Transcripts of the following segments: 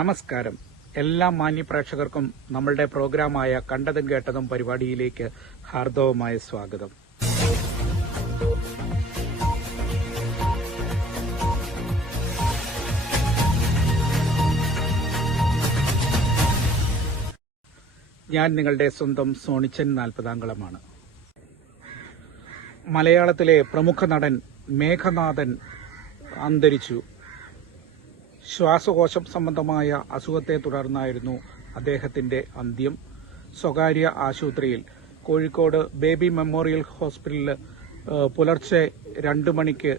നമസ്കാരം. എല്ലാ മാന്യ പ്രേക്ഷകർക്കും നമ്മളുടെ പ്രോഗ്രാമായ കണ്ടതും കേട്ടതും പരിപാടിയിലേക്ക് ഹാർദവമായ സ്വാഗതം. ഞാൻ നിങ്ങളുടെ സ്വന്തം സോണിച്ചൻ നാൽപ്പതാംകളമാണ് മലയാളത്തിലെ പ്രമുഖ നടൻ മേഘനാഥൻ അന്തരിച്ചു. ശ്വാസകോശം സംബന്ധമായ അസുഖത്തെ തുടർന്നായിരുന്നു അദ്ദേഹത്തിന്റെ അന്ത്യം. സ്വകാര്യ ആശുപത്രിയിൽ കോഴിക്കോട് ബേബി മെമ്മോറിയൽ ഹോസ്പിറ്റലിൽ പുലർച്ചെ രണ്ട് മണിക്ക്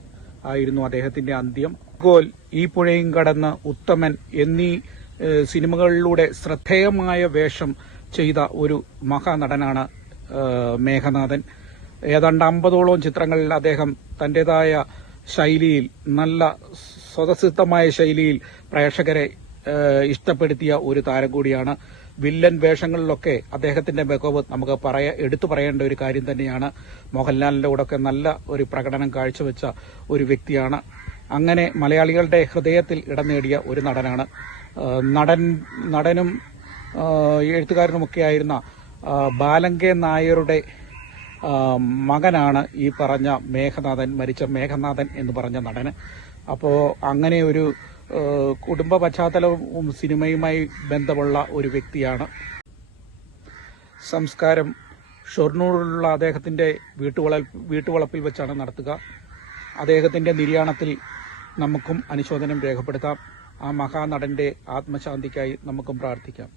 ആയിരുന്നു അദ്ദേഹത്തിന്റെ അന്ത്യം. ഗോൽ ഈ പുഴയും കടന്ന് ഉത്തമൻ എന്നീ സിനിമകളിലൂടെ ശ്രദ്ധേയമായ വേഷം ചെയ്ത ഒരു മഹാനടനാണ് മേഘനാഥൻ. ഏതാണ്ട് അമ്പതോളം ചിത്രങ്ങളിൽ അദ്ദേഹം തന്റേതായ ശൈലിയിൽ നല്ല സ്വതസിദ്ധമായ ശൈലിയിൽ പ്രേക്ഷകരെ ഇഷ്ടപ്പെടുത്തിയ ഒരു താരം കൂടിയാണ് വില്ലൻ വേഷങ്ങളിലൊക്കെ അദ്ദേഹത്തിന്റെ മികവ് നമുക്ക് പറയ എടുത്തു പറയേണ്ട ഒരു കാര്യം തന്നെയാണ്. മോഹൻലാലിന്റെ കൂടെ നല്ല ഒരു പ്രകടനം കാഴ്ചവെച്ച ഒരു വ്യക്തിയാണ്. അങ്ങനെ മലയാളികളുടെ ഹൃദയത്തിൽ ഇടം നേടിയ ഒരു നടനാണ്. നടൻ നടനും എഴുത്തുകാരനുമൊക്കെ ആയിരുന്ന ബാലങ്കെ നായരുടെ മകനാണ് ഈ പറഞ്ഞ മേഘനാഥൻ മരിച്ച മേഘനാഥൻ എന്ന് പറഞ്ഞ നടന്. അപ്പോ അങ്ങനെ ഒരു കുടുംബ പശ്ചാത്തലവും സിനിമയുമായി ബന്ധമുള്ള ഒരു വ്യക്തിയാണ്. സംസ്കാരം ഷൊർണൂറിലുള്ള അദ്ദേഹത്തിന്റെ വീട്ടുവള വീട്ടുവളപ്പിൽ വെച്ചാണ് നടത്തുക. അദ്ദേഹത്തിന്റെ നിര്യാണത്തിൽ നമുക്കും അനുശോചനം രേഖപ്പെടുത്താം. ആ മഹാനടന്റെ ആത്മശാന്തിക്കായി നമുക്കും പ്രാർത്ഥിക്കാം.